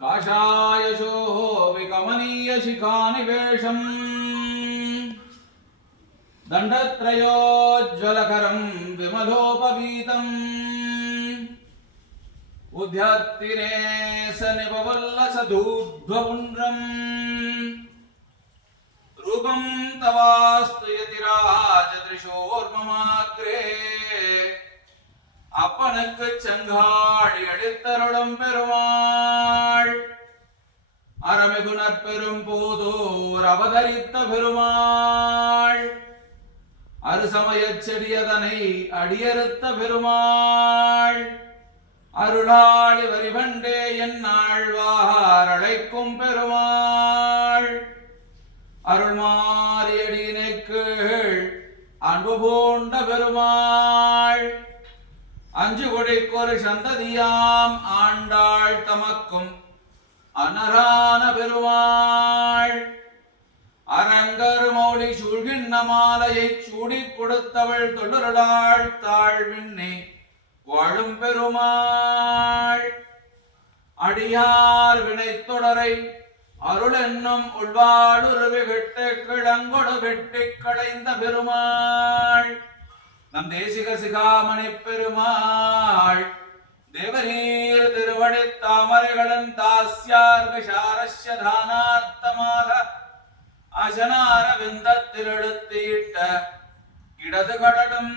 काषायशोः विकमनीयशिखानिवेशम् दण्डत्रयोज्ज्वलकरं विमलोपवीतम् उद्यत्तिने सनिपवल्लसधूर्ध्वपुण्ड्रम् रूपं तवास्तु यतिराजदृशोर्ममाग्रे அப்பனுக்கு செங்காழி அடித்தருளும் பெருமாள் அரமிகு நற்பெரும் போதோர் அவதரித்த பெருமாள் அருசமயச் செடியதனை அடியறுத்த பெருமாள் அருளாளி வரிவண்டே என் ஆழ்வார் அழைக்கும் பெருமாள் அருள்மாரியடியினை கீழ் அன்பு பூண்ட பெருமாள் அஞ்சு கொடிக்கொரு சந்ததியாம் ஆண்டாள் தமக்கும் அனரான பெருமாள் அரங்கர் மௌலி சூழ்கின்ற மாலையை சூடிக் கொடுத்தவள் தொழுருளாள் தாழ்வின்னே வாழும் பெருமாள் அடியார் வினைத்தொடரை அருள் என்னும் உள்வாளுருவி வெட்டு கிழங்கொடு வெட்டி களைந்த பெருமாள் நம் தேசிக சிகாமணி பெருமாள் தேவரீர் திருவடி தாமரைகளின் தாஸ்யார்க சாரஸ்ய தானார்த்தமாக அசனார விந்தத்தில் எழுத்தியிட்ட இடது கடலும்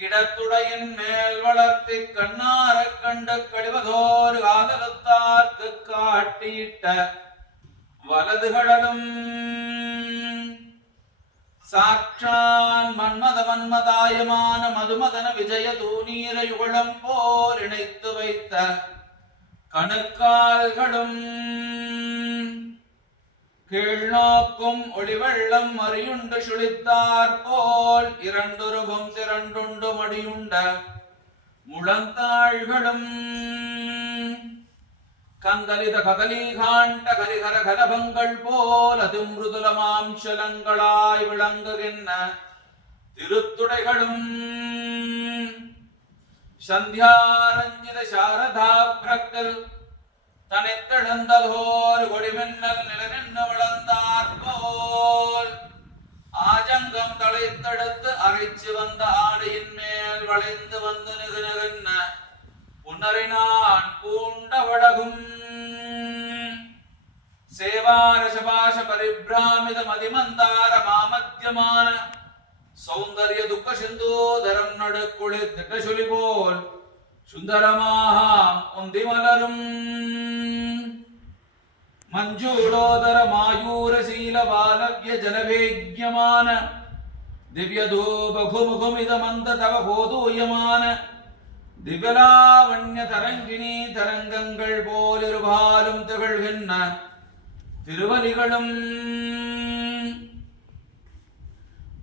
இடத்துடையின் மேல் வளர்த்தி கண்ணார கண்டு கழிவதோர் காதலத்தார்க்கு காட்டியிட்ட வலது கடலும் சாட்சான் மன்மத மன்மதாயமான மதுமதன விஜய தூணீர யுகழம் போல் இணைத்து வைத்த கணுக்கால்களும் கீழ்நோக்கும் ஒளிவெள்ளம் மறியுண்டு சுழித்தார் போல் இரண்டுருவும் திரண்டுண்டு மடியுண்ட முழந்தாள்களும் கந்தலித கதலீகாண்ட கரிகர கலபங்கள் போல் அது மிருதுலமாம்சலங்களாய் விளங்குகின்ற திருத்துடைகளும் சந்தியாரஞ்சித சாரதாபிரக்தில் தனித்தெழுந்ததோர் கொடிமின்னல் நிலநின்று வளர்ந்தார் போல் ஆஜங்கம் தழைத்தெடுத்து அரைச்சு வந்த ஆடையின் மேல் வளைந்து வந்து நிகழ்கின்ற உன்னறினான் பூண்ட வடகும் சேவாரசபாஷ பரிபிராமித மதிமந்தார மாமத்தியமான சௌந்தர்ய துக்க சிந்தோதரம் நடுக்குளி திட்டசுலி போல் சுந்தரமாக உந்தி மலரும் மஞ்சூடோதர மாயூரசீல பாலவ்ய ஜனவேக்யமான திவ்யதூபகுமுகுமித மந்த தவ கோதூயமான திவ்யலாவண்ய தரங்கினி தரங்கங்கள் போலிருபாலும் திகழ்கின்ற திருவலிகளும்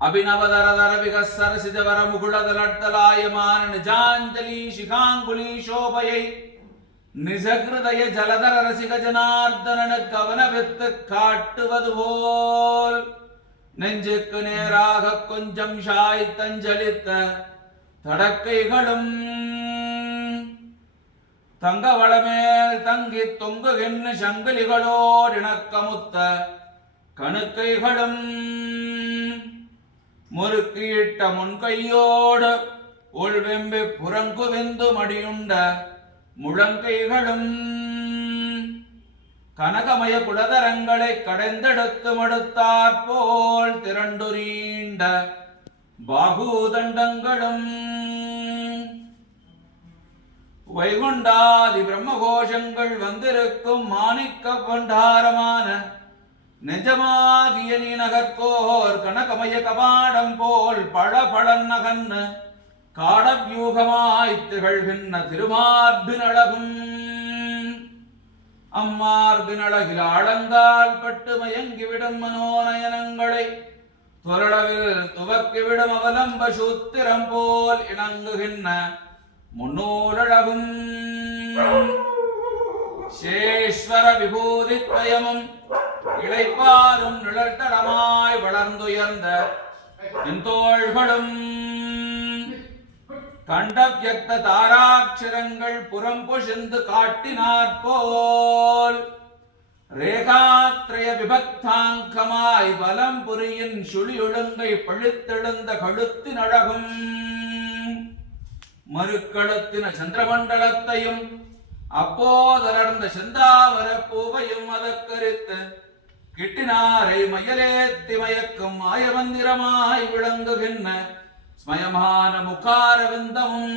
அபிநவதரதர விகசர சிதவர முகுளதலட்டலாயமான நிஜாஞ்சலி சிகாங்குலி சோபையை நிஜகிருதய ஜலதர ரசிக ஜனார்தனனு கவனவித்து காட்டுவது போல் நெஞ்சுக்கு நேராக கொஞ்சம் சாய்த்தஞ்சலித்த தடக்கைகளும் தங்க வளமேல் தங்கி தொங்குகின்ற சங்கிலிகளோடு இணக்கமுத்த கணுக்கைகளும் முறுக்கியிட்ட முன்கையோடு உள்வெம்பி புறங்குவிந்து மடியுண்ட முழங்கைகளும் கனகமய குலதரங்களை கடைந்தெடுத்து மடுத்தாற் போல் திரண்டுரீண்ட பாகூதண்டங்களும் வைகுண்டாதி பிரம்மகோஷங்கள் வந்திருக்கும் மாணிக்க பண்டாரமான நிஜமாகிய நீ நகர்கோர் கனகமய கபாடம் போல் பழபழன் நகன்னு காடவியூகமாய் திகழ்கின்ற திருமார்பினழகும் அம்மார்பினழகில் ஆழங்கால் பட்டு மயங்கிவிடும் மனோநயனங்களை துரளவில் துவக்கிவிடும் அவலம்ப சூத்திரம் போல் இணங்குகின்ற முன்னூலழகும் சேஸ்வர விபூதித்வயமும் இளைப்பாரும் நிழல்தடமாய் வளர்ந்துயர்ந்த தோள்களும் கண்டவியக்த தாராட்சரங்கள் புறம்பொழிந்து காட்டினாற்போல் ரேகாத்ரய விபக்தாங்கமாய் வலம் புரியின் சுழியொழுங்கை பழுத்தெழுந்த கழுத்தின் அழகும் மறுக்களத்தின சந்திரமண்டலத்தையும் அப்போதலர்ந்த செந்தாமர பூவையும் அதற்கரித்து கிட்டினாரை மயலேத்தி மயக்கும் மாயமந்திரமாய் விளங்குகின்ற ஸ்மயமான முகாரவிந்தமும்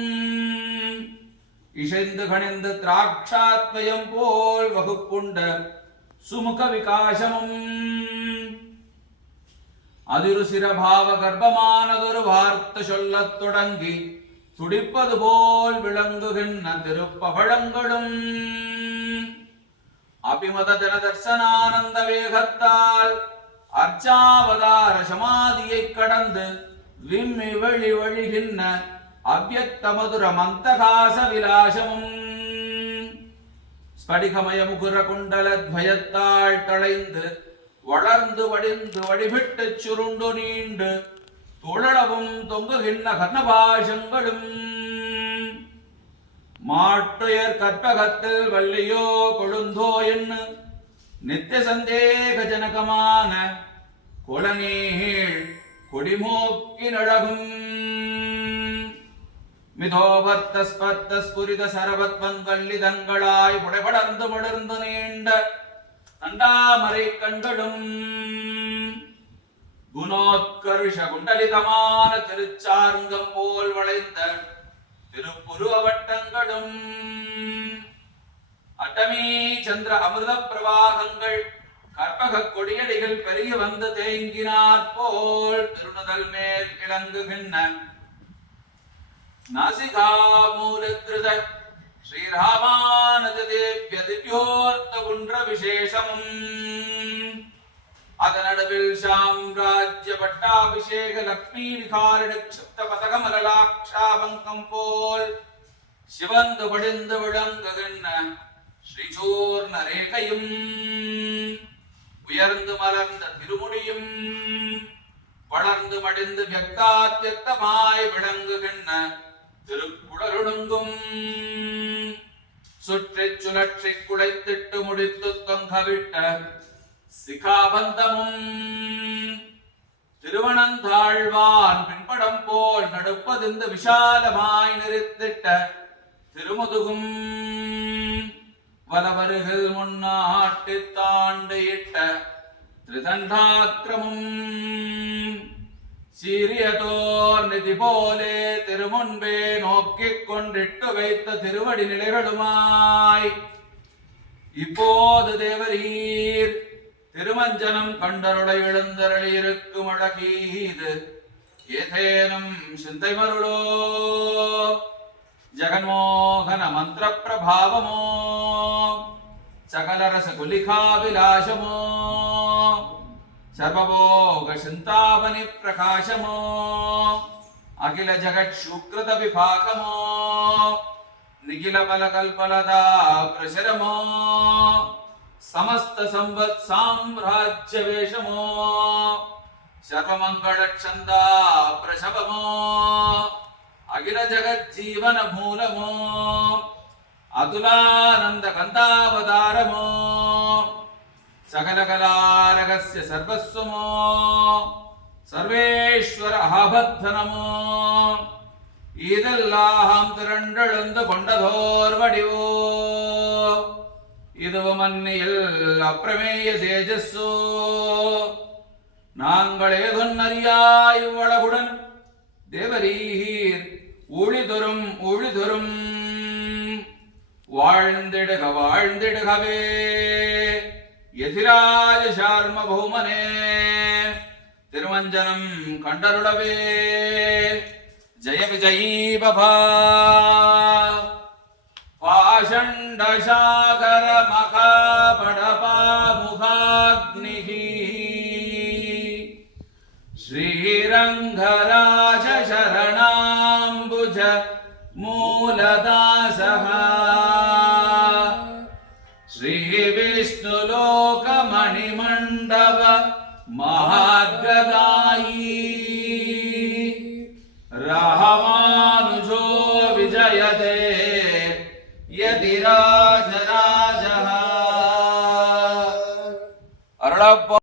இசைந்து கணிந்து திராட்சாத்வயம் போல் வகுப்புண்ட சுமுக விகாசமும் அதிரு சிரபாவ கர்ப்பமானதொரு வார்த்தை சொல்லத் தொடங்கி துடிப்பது போல் விளங்குகின்ற திருப்பவளங்களும் அபிமத ஜன தர்சனானந்த வேகத்தால் அர்ச்சாவதார சமாதியை கடந்து விம்மி வெளி வழிகின்ற அவ்யக்த மதுர மந்தகாச விலாசமும் ஸ்படிகமய முகுர குண்டல துவயத்தாள் தளைந்து வளர்ந்து வடிந்து வடிவிட்டு சுருண்டு நீண்டு துளளவும் தொங்குகின்ற கர்ணபாஷங்களும் மாட்டுயர் கற்பகத்தில் வள்ளியோ கொழுந்தோ என்ன நித்திய சந்தேக ஜனகமான குலநீள் கொடிமோக்கி நழகும் மிதோபத்த ஸ்பர்த்த ஸ்புரித சரவத்வங்கள்ளிதங்களாய் புடைபடர்ந்து மிளர்ந்து நீண்ட தண்டாமரை கண்களும் குணோத்கர்ஷ குண்டலிதமான திருச்சாருங்கம் போல் வளைந்த திருப்புருவ வட்டங்களும் அட்டமீ சந்திர அமிர்த பிரவாகங்கள் கற்பக கொடியடிகள் பெரிய வந்து தேங்கினார் போல் திருநுதல் மேல் இளங்குகின்ற நாசிகாமூலத்ருத ஸ்ரீராமானஜ தேவ்ய திவ்யோர்த்த குன்ற விசேஷமும் அதனடுவில் சாம்ராஜ்ய பட்டாபிஷேக லக்ஷ்மி விகாரண க்ஷிப்த பதகமலலாட்சாபங்கம் போல் சிவந்து படிந்து விளங்குகின்ற ஸ்ரீசூர்ண ரேகையும் உயர்ந்து மலர்ந்த திருமுடியும் வளர்ந்து மடிந்து வியக்தாத்யக்தமாய் விளங்குகின்ற திருக்குடலுடுங்கும் சுற்றி சுழற்றி குடைத்திட்டு முடித்து தொங்கவிட்ட சிகாபந்தமும் திருவனந்தாழ்வான் பின்படம் போல் நடுப்பதிந்து விஷாலமாய் நிறுத்திட்ட திருமுதுகும் வலவருகில் முன்னாட்டி தாண்டு இட்ட திரிதண்டாக்கிரமும் சீரியதோர் நிதி போலே திருமுன்பே நோக்கிக் கொண்டிட்டு வைத்த திருவடி நிலைகளுமாய் இப்போது தேவரீர் திருமஞ்சனம் கண்டருளை எழுந்தருளியிருக்கும் அழகீது ஏதேனும் சிந்தை மருளோ ஜகன்மோகன மந்திர பிரபாவமோ சகல ரச குலிகாபிலாஷமோ சர்வபோக சிந்தாவனி பிரகாசமோ அகில ஜகத் சுக்ரத விபாகமோ நிகில பல கல்பலதா பிரசரமோ समस्त संवत् साम्राज्य वेशमो सर्वमंगल छंदा प्रशवमो अखिल जगत जीवन मूलमो अतुलानंद कंदावतारमो सकल कला रगस्य सर्वस्वमो सर्वेश्वर अहबद्धनमो இதெல்லாம் திரண்டெழுந்து கொண்டதோர் வடிவோ இதுவும் அன்னியில் அப்பிரமேய தேஜஸ்ஸோ நாங்கள் ஏதொன்னறியாய் வளகுடன் தேவரீர் ஒளிதொரும் வாழ்ந்திடுக வாழ்ந்திடுகவே எதிராஜ சார்ம பௌமனே திருமஞ்சனம் கண்டருளவே ஜய விஜயீ பபா पाषण्ड सागर मखापडपा मुखाग्निः श्रीरङ्गराज शरणाम्बुज मूलदासः श्रीविष्णुलोकमणिमण्डप महाद्गदायी रामानुजो ராஜராஜா அருளப்பா